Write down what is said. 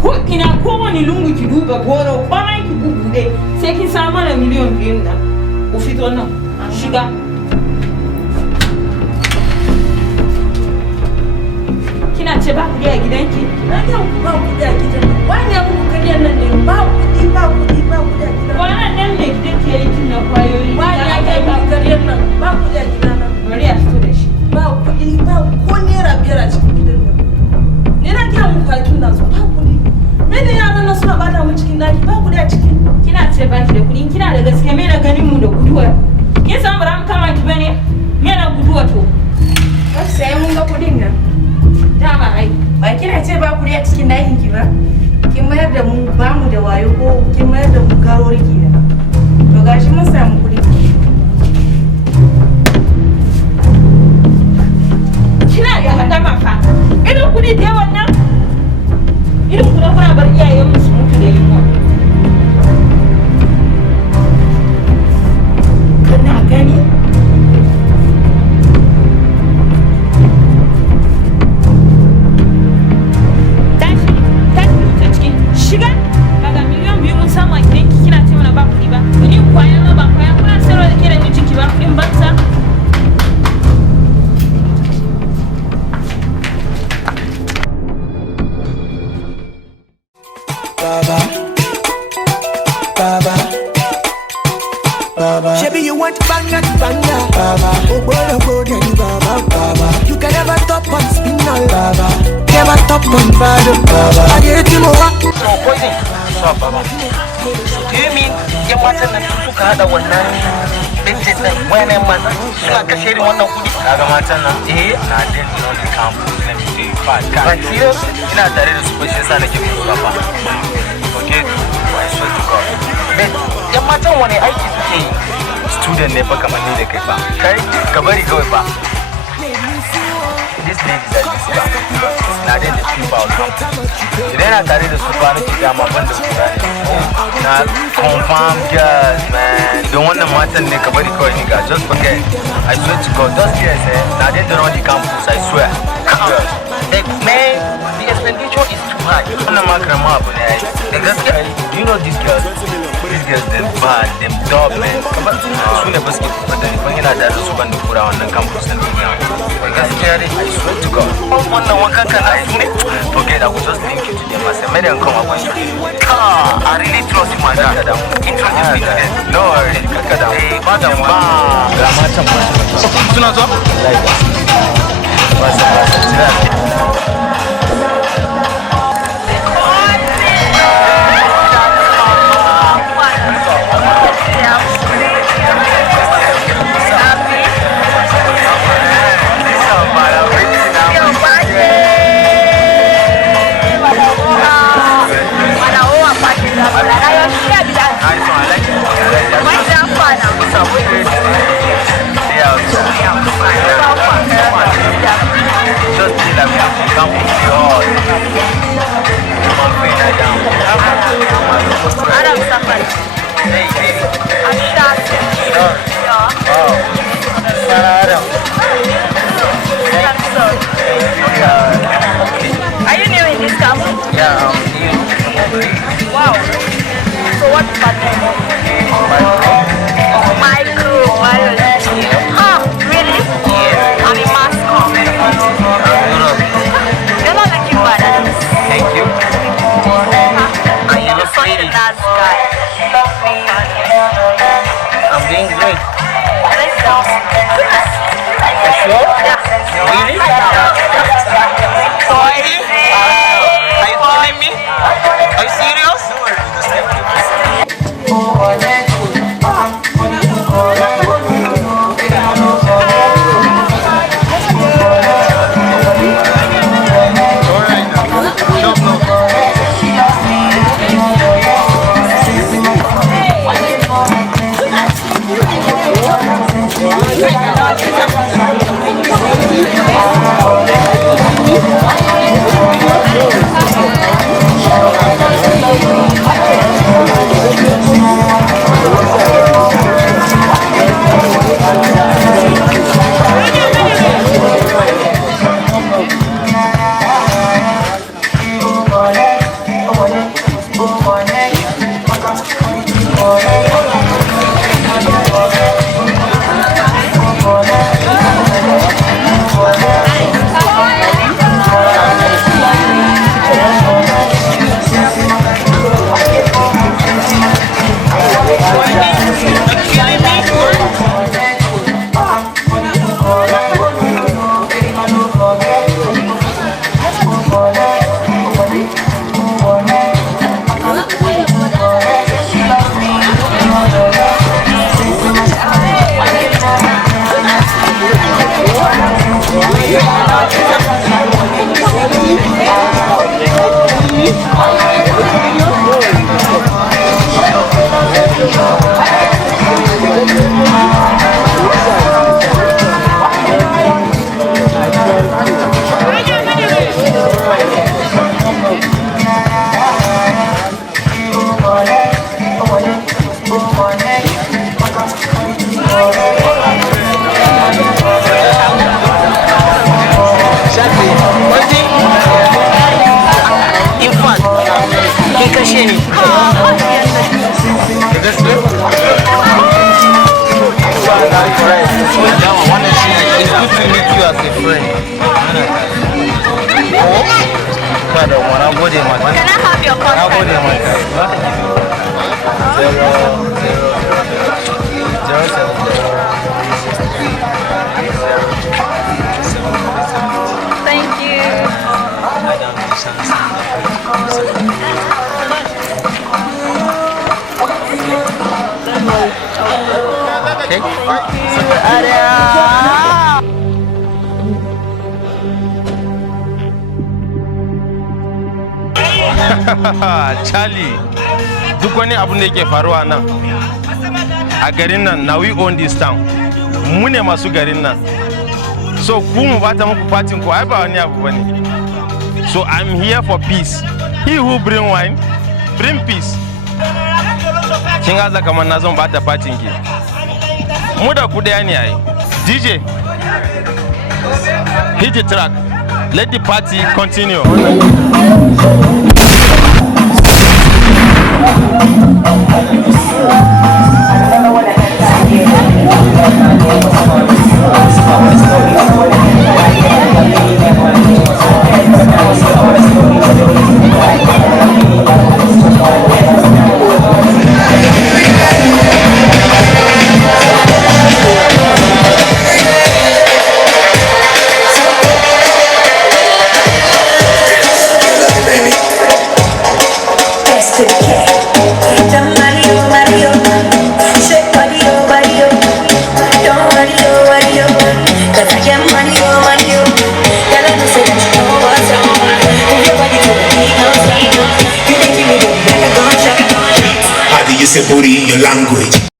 ko ina kowane lungu ki duba goro kwarai ki bubuɗe sai kin samu mana miliyan 2 nan ku fito nan shiga kina ce ba kuɗi a gidanki na ga ba kuɗi a gidan wani abu ku kariyar nan ne ba kuɗi a gidan wannan nan ne gidanki yayi tunna kwayoyi wani ya ga ba kariyar nan ba kuɗi a gidan nan bari a fito da shi ba kuɗi ba ko naira 5 a cikin gidan nan ne na ga mu kai tun nan ba kuɗi mene yaran nan suna bada mu cikin daki ba kuɗi a ciki kina ce ba ki da kuɗi kina da gaske me na ganin mu da guduwa kin san ba ran kama ki bane me na guduwa to sai mun ga kuɗin nan dama ai ba kina ce ba kuɗi a cikin dakin ki ba kin mayar da mu ba mu da wayo ko kin mayar da mu garori kenan to gashi mun samu kuɗi kina da hadama fa idan kuɗi da yawan nan idan kuna bar iyayen mu su mutu da yunwa kana gani shiga daga miliyan 2 mun samu a gidanki kina ce mana ba kuɗi ba ni kwaya ma ba kwaya kuna sayarwa da ke da mijinki ba kuɗin banza Baby, you want banger to banger, Baba. Oh boy, Baba, Baba. You can never top on spin all, Baba. Never top on bad, Baba. I get you more. So, Baba. Do you mean you want to have a one business when a man suna kashe irin wannan kudi kaga matan nan na din on the campus let me tell you fast but serious ina tare da su ba shi yasa nake kuka ba okay I swear to God but yan matan wani aiki suke yi student ne fa kamar ni da kai ba kai ka bari kawai ba this lady that you see na din da people out idan na tare da su ba nake dama ban da kura ne na confirm girls man don wannan matan ne ka bari kawai ni ga just forget I swear to God those girls na din da on the campus I swear girls like man the expenditure is too high wannan ma karama abu ne da gaskiya you know these girls them bad them dog man su ne ba suke kuka da ban yana da su ban da kura wannan campus din gaskiya dai I swear to God wannan wakan kan na su ne forget I will just link you to them I say may them come up I really trust you my dad introduce me to them no worries kaka da ba da ba ga matan suna zo like ba sa jira Are you new in this campus? Yeah, I'm new. Wow. So what department? Microbiology. Huh, really? Yeah. I'm in mass comm. You're not looking bad at this. Thank you. You're such a nice guy. I'm doing great. Let's go. You sure? Yeah. Really? So Are you kidding me? Are you serious? Thank you. ya kashe ni. Can I have your Thank Charlie, duk wani abun da yake faruwa nan a garin nan, now we own this town. Mu ne masu garin nan. So ku mu bata muku fatin ku ai ba wani abu bane. So I'm here for peace. He who bring wine, bring peace. Kin ga kamar na zan bata fatin ki. Mu da ku daya ne ai. DJ, hit the track. Let the party continue. How do you say booty in your language?